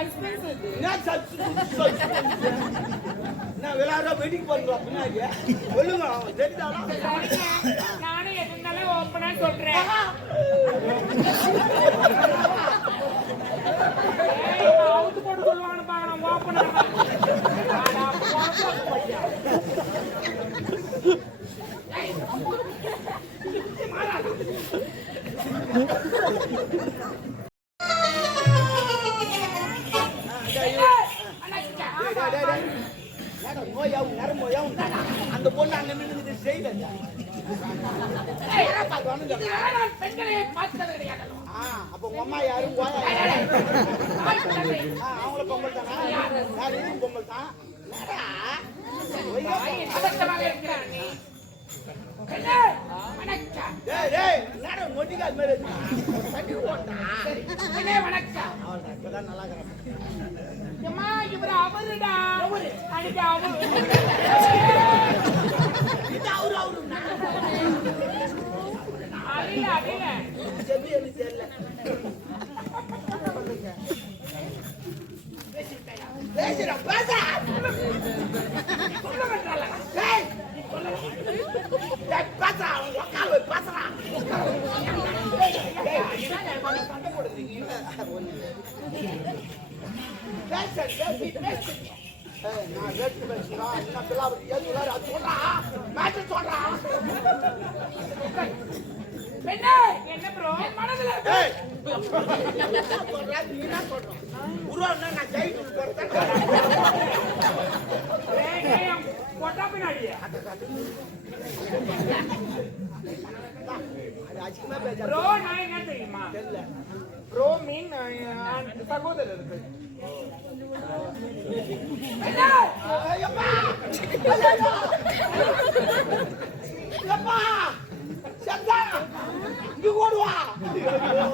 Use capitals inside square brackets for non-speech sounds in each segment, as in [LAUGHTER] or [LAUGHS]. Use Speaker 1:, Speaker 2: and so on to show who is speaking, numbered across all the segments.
Speaker 1: Suspense
Speaker 2: என்ன விளையாடுற வெட்டிக்கு போறீங்களா பின்னாடி சொல்லுங்க தெரிஞ்சாலும்.
Speaker 1: நானும் எது இருந்தாலும் ஓப்பனா சொல்றேன். ஏய், இவன் அவுத்து போட்டு சொல்லுவான்னு open பெண்களை பார்த்தது கிடையாது.
Speaker 2: அப்ப உங்க அம்மா யாரும் அவங்கள பொங்கல் தானா யார் இதுவும் பொங்கல் தான் என்னடா? ஒய்யா.
Speaker 1: வாய் அபத்தமாக
Speaker 2: ஏய், நான் வேட்டு பேசுறா, என்ன பிள்ளாவது ஏது விளையாடு, அது சொல்றா, மேட்ரு சொல்றா.
Speaker 1: பெண்ணே, என்ன bro? என் மனதுல
Speaker 2: ஏய், என்ன சொல்ற, நீ என்ன சொல்ற? உருவம்னா நான் ஜெயிலுக்கு போறேன்.
Speaker 1: ஏய், ஏய், அவன் கொட்டா பின்னாடி.
Speaker 2: அது அசிங்கமா பேசாத.
Speaker 1: bro, நான் என்ன தெரியுமா
Speaker 2: தெரியல.
Speaker 1: ப்ரோ மீன் சகோதரருக்கு பெண்ணே,
Speaker 2: சத்தா! இங்க ஓடு வா! ஐயோ!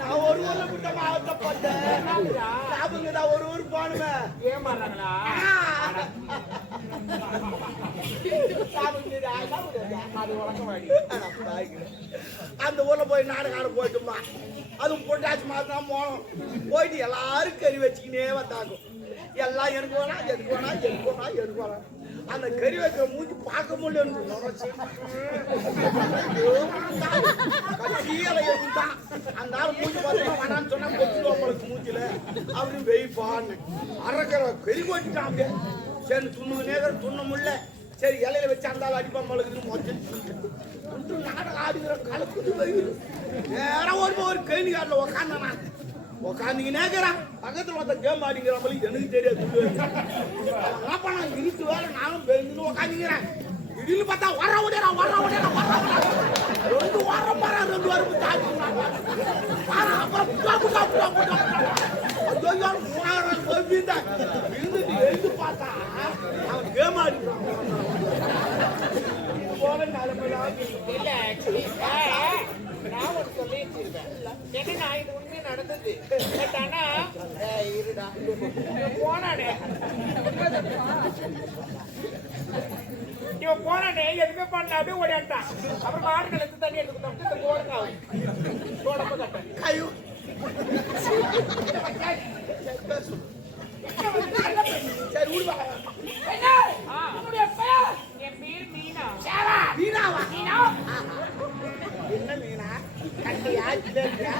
Speaker 2: நான் ஒரு ஊர்ல விட்ட மாவட்டப்பட்டேன். சாப்பிடுங்க, நான் ஒரு ஊர் போனுவேன்.
Speaker 1: ஏமாறாங்களா.
Speaker 2: அந்த ஊர்ல போய் நாடகம் ஆட போயிட்டுமா அதுவும் பொட்டாச்சு மாதம் தான் போனோம் போயிட்டு எல்லாரும் கறி வச்சுக்கினே வந்தாங்க எல்லாம் எனக்கு வேணா எதுக்கு வேணா எதுக்கு வேணா எதுக்கு வேணா அந்த கறி வைக்கிற மூஞ்சி பார்க்க முடியல கட்சியில இருந்தான் அந்த ஆள் மூஞ்சி பார்த்தா வேணான்னு சொன்னா பொத்து நம்மளுக்கு மூஞ்சில அப்படின்னு வெயிப்பான்னு அரைக்கிற கறி கொட்டிட்டான் அப்படியே. சரி துண்ணு நேரம் துண்ண முடியல. சரி இலையில வச்சு அந்த ஆள் அடிப்பா மழுகுது மொத்தம் நாடகம் ஆடுகிற கலக்குது வயிறு நேரம் ஒரு ஒரு கைனி காட்டில் உக்காந்தானா உக்காந்தீங்க நேக்கிறான் பக்கத்தில் ஒருத்த கேம் ஆடிங்கிறவங்களுக்கு எனக்கு தெரியாது. அவன் நான் பண்ணா இருக்கு வேலை நானும் பெருந்து உக்காந்துங்கிறேன் திடீர்னு பார்த்தா வர ஓடிறா வர ஓடிறா வர ரெண்டு வாரம் பாரா ரெண்டு வாரம் தாக்கி பாரா. அப்புறம் புட்டா புட்டா புட்டா புட்டா ஐயோ மூணாயிரம் எழுந்து பார்த்தா அவன் கேம் ஆடிக்கிறான். போல நிலைமையில
Speaker 1: இல்ல நான் ஒரு சொல்லிட்டு இருக்கேன். என்னன்னா, இது உண்மையா நடந்தது. ஆனா, போனானே. இவன் போனானே, எதுவுமே பண்ணல, அப்படியே ஓடியாண்டான். அப்புறம் மாடு கலந்து தண்ணி எடுத்து கொடுத்தா, இந்த கோடுங்காவை. கோடப்ப கட்டேன்.
Speaker 2: ஐயோ சரி விடுவா
Speaker 1: என்ன? உன்னுடைய பெயர்? என் பேர் மீனா.
Speaker 2: வீணாவா
Speaker 1: மீனா?
Speaker 2: என்ன மீனா கண்டியா இல்லையா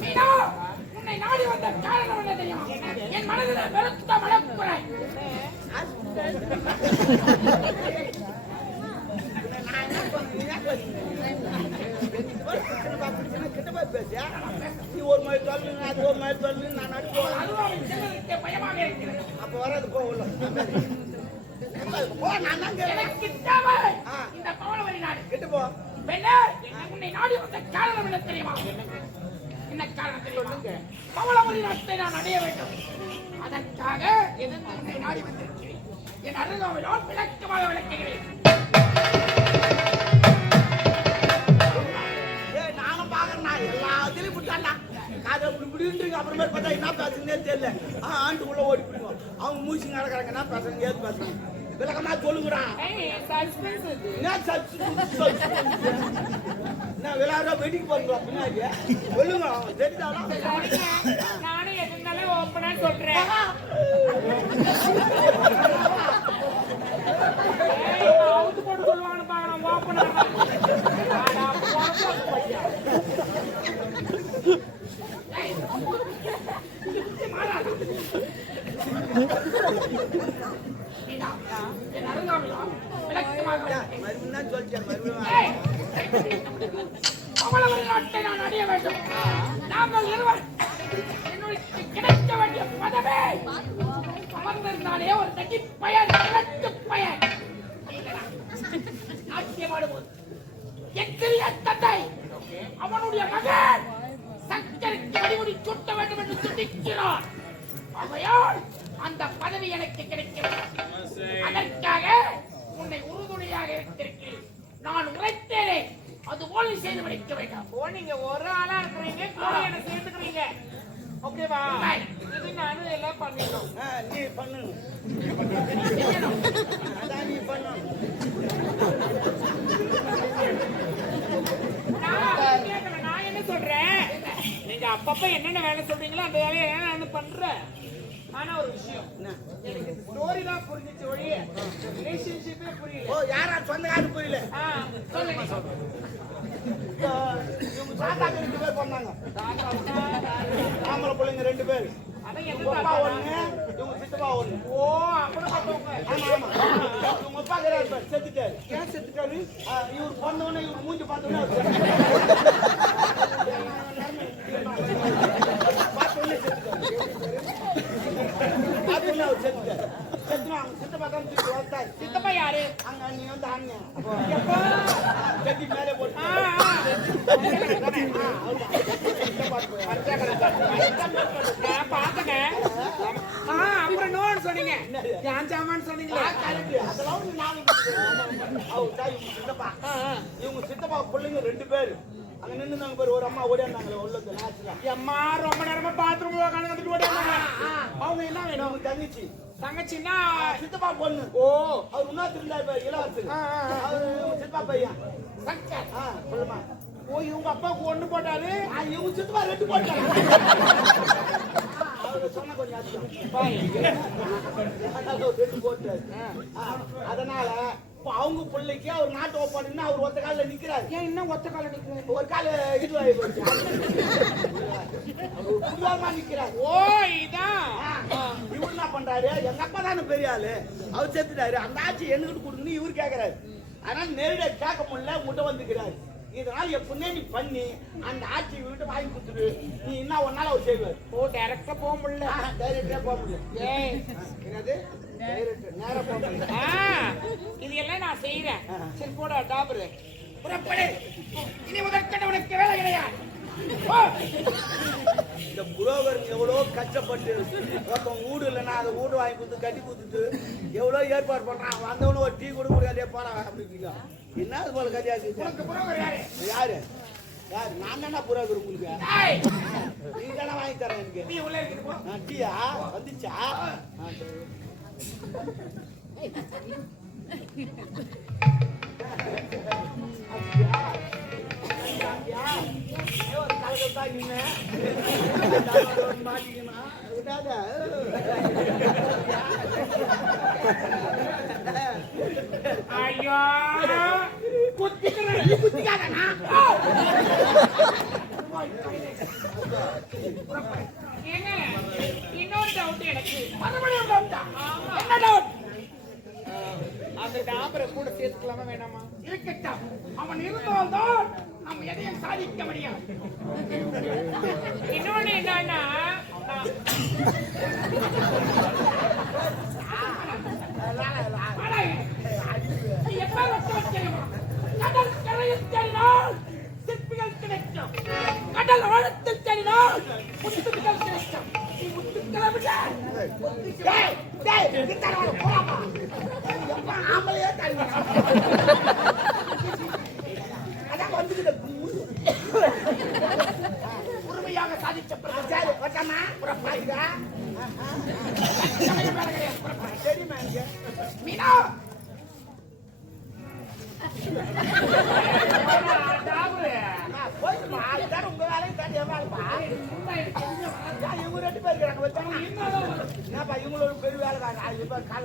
Speaker 1: மீனா, உன்னை நாடி வந்த காரணம் என்ன தெரியுமா? என் மனதில் வெறுத்த மனக்குறை.
Speaker 2: நான் என்ன பண்ணேன் நீ ஒரு மாதிரி சொல்லு அது ஒரு மாதிரி சொல்லு நான்
Speaker 1: பயமாக.
Speaker 2: அப்ப வராது போ உள்ள போ நான் தான்.
Speaker 1: இந்த பவளவரி நாடு.
Speaker 2: கிட்ட போ
Speaker 1: பெண்ணே, உன்னை நாடி வந்த காரணம் என்ன தெரியுமா? என்ன காரணம் தெரியுமா? பவளவரி நாட்டை நான் அடைய வேண்டும். அதற்காக எதிர்த்து உன்னை நாடி வந்திருக்கிறேன். என் அருகாமையிலோடு விளக்கமாக விளக்குகிறேன்.
Speaker 2: காதை இப்படி இப்படின்றீங்க அப்புறமே பார்த்தா என்ன பேசுறதுனே தெரியல. ஆ ஆண்டு உள்ள ஓடி போயிடுவோம் அவங்க மூச்சு நடக்கிறாங்க என்ன பேசுறாங்க ஏது பேசுறாங்க விளக்கமா
Speaker 1: இது.
Speaker 2: என்ன சச்சு என்ன எல்லாரும் வெடிக்கு போறீங்களா பின்னாடி? சொல்லுங்க. தெரிஞ்சாலும்
Speaker 3: நானும் எது இருந்தாலும் ஓப்பனா சொல்றேன் ஏய், இவன் அவுத்து போட்டு சொல்லுவான்னு பாக்குறேன் ஓப்பனா ஆடா, போடா, பையா.
Speaker 1: நீதா, என் அருகாமையா விளக்கமாக விளக்கு.
Speaker 2: மறுபடியும் தான் சொல்லிட்டேன் மறுபடியும்
Speaker 1: ஏய், பவளவரி நாட்டை நான் அடைய வேண்டும் நாங்கள் இருவர் கிடைக்க வேண்டிய பதவே அமர்ந்திருந்தாலே ஒரு தட்டி பயன் கிழக்கு பயன் நாட்டியமாடுவோம் எத்திரிய தந்தை அவனுடைய மகன் சங்கருக்கு வடிமுடி சுட்ட வேண்டும் என்று துடிக்கிறான் ஆகையால் அந்த பதவி எனக்கு கிடைக்க வேண்டும் அதற்காக உன்னை உறுதுணையாக இருந்திருக்கிறேன் நான் உரைத்தேனே அதுபோல் நீ செய்து முடிக்க வேண்டாம்.
Speaker 3: ஓ, நீங்க ஒரு ஆளா இருக்கிறீங்க கூட என்ன சேர்த்துக்கிறீங்க. ஓகேவா? இது நானும் எல்லாம் பண்ணிட்டோம்
Speaker 2: நீ பண்ணு. அதான் நீ பண்ணு.
Speaker 3: நான் அதை என்ன சொல்றேன்? நீங்க அப்பப்ப என்னென்ன வேலை சொல்றீங்களோ அந்த வேலையை நான் பண்றேன். ஆனா ஒரு விஷயம்? எனக்கு ஸ்டோரி தான் புரிஞ்சிச்சு ஒழிய ரிலேஷன்ஷிப்பே புரியல.
Speaker 2: ஓ யாரா? சொந்தக்காரரு புரியல.
Speaker 3: சொல்லுங்க.
Speaker 2: தாத்தாக்கு ரெண்டு பேர் பண்ணாங்க ஆம்பளை பிள்ளைங்க ரெண்டு பேர். அப்பா? ஒண்ணு இவங்க சித்தப்பா ஒண்ணு.
Speaker 3: ஓ
Speaker 2: ஆமா இவங்க அப்பா கிடையாது பாரு, செத்துட்டாரு. ஏன் செத்துட்டாரு? இவர் பொண்ணு இவர் மூஞ்சி பார்த்தோன்னே அவர் செத்துட்டாரு. பார்த்தோன்னே செத்துட்டாரு. பார்த்தோன்னே அவர் செத்துட்டாரு. செத்துனா அவங்க சித்தப்பா தான் தூக்கி வளர்த்தாரு.
Speaker 3: சித்தப்பா யாரு
Speaker 2: அங்க நீ வந்து அண்ணன்
Speaker 3: எப்போ
Speaker 2: செத்தி மேலே போட்டு
Speaker 3: ஆ, ஆ. நான் பார்த்தேங்க. ஆ, அப்புறம் நோன்னு சொன்னீங்க. ஏன் சாமான்னு சொன்னீங்களே?
Speaker 2: அதெல்லாம் இவங்க சித்தப்பா. இவங்க சித்தப்பா பிள்ளைங்க ரெண்டு பேர். அங்க நின்னுதாங்க பேர். ஒரு அம்மா ஓடியாந்தாங்களே நேச்சுரலா
Speaker 3: எம்மா ரொம்ப நேரமா பாத்ரூம் உட்காந்து ஓடியாங்க
Speaker 2: அவங்க என்ன வேணும்? அவங்க தங்கச்சி.
Speaker 3: தங்கச்சின்னா
Speaker 2: சித்தப்பா பொண்ணு.
Speaker 3: ஓ.
Speaker 2: அவர்
Speaker 3: ஆ, ஆ.
Speaker 2: அவரு இவங்க சித்தப்பா பையன்.
Speaker 1: சங்கர்.
Speaker 2: சொல்லுமா.
Speaker 3: ஓ இவங்க அப்பாவுக்கு ஒண்ணு போட்டாரு?
Speaker 2: இவங்க சித்தப்பா ரெண்டு போட்டாரு அதனால அவங்க பிள்ளைக்கு அவர் நாட்டு ஒப்பாடுன்னா அவர் ஒத்த காலில் நிக்கிறாரு.
Speaker 3: ஏன் இன்னும் ஒத்த கால நிக்கிறேன்
Speaker 2: ஒரு கால இதுவாகி போச்சு. புதுவாரமா நிக்கிறாரு.
Speaker 3: ஓ இதான்.
Speaker 2: இவர் என்ன பண்றாரு? எங்க அப்பா தானே பெரிய ஆளு. அவர் செத்துட்டாரு அந்த ஆட்சி என்கிட்ட கொடுங்கன்னு இவர் கேக்குறாரு. அதனால நேரடியா கேட்க முடியல முட்டை வந்துக்கிறாரு இதனால எப்பவுமே நீ பண்ணி. அந்த ஆட்சி விட்டு வாங்கி கொடுத்துரு. நீ என்ன ஒன்னால அவர் செய்வார்.
Speaker 3: ஓ டைரக்டா போக முடியல.
Speaker 2: டைரக்டா போக முடியும்
Speaker 3: ஏய்.
Speaker 2: என்னது? டைரக்ட் நேரா போக முடியும்
Speaker 3: ஆ, இது எல்லாம் நான் செய்யறேன் சரி போடா டாபரு.
Speaker 1: புறப்படு. இனி முதற்கண்ட உனக்கு வேலை கிடையாது போ.
Speaker 2: இந்த புரோகர் எவ்வளோ கஷ்டப்பட்டு ஒருத்தன் வீடு இல்லைன்னா அதை வீடு வாங்கி கொடுத்து கட்டி கொடுத்துட்டு எவ்வளோ ஏற்பாடு பண்றான்? வந்தவனு ஒரு டீ கூட முடியாதே. போடா அப்படிங்க என்ன அது போல கதையா
Speaker 1: புறவர் யாரு?
Speaker 2: யாரு? நான் தானே புரோகர் உங்களுக்கு. நீ தானே வாங்கி தரேன் எனக்கு. டீயா? வந்துச்சா? ஆ,
Speaker 3: இன்னொரு டவுட் எனக்கு
Speaker 1: மறுபடியும் ஆ? என்ன doubt?
Speaker 3: அந்த டாபரை கூட சேர்த்துக்கலாமா வேணாமா
Speaker 1: இருக்கட்டும் அவன் இருந்தால்தான் நாம் எதையும் சாதிக்க முடியும்
Speaker 3: இன்னொன்னு என்னன்னா [LAUGHS]
Speaker 2: வச்சாங்க
Speaker 1: என்னதான் வரும்?
Speaker 2: ஏன்ப்பா இவங்களோட பெரிய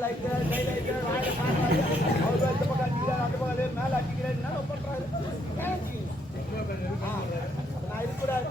Speaker 2: அடிக்கிறாரு கையில் மேல அடிக்கிறேன். நான் இருக்கிறாரு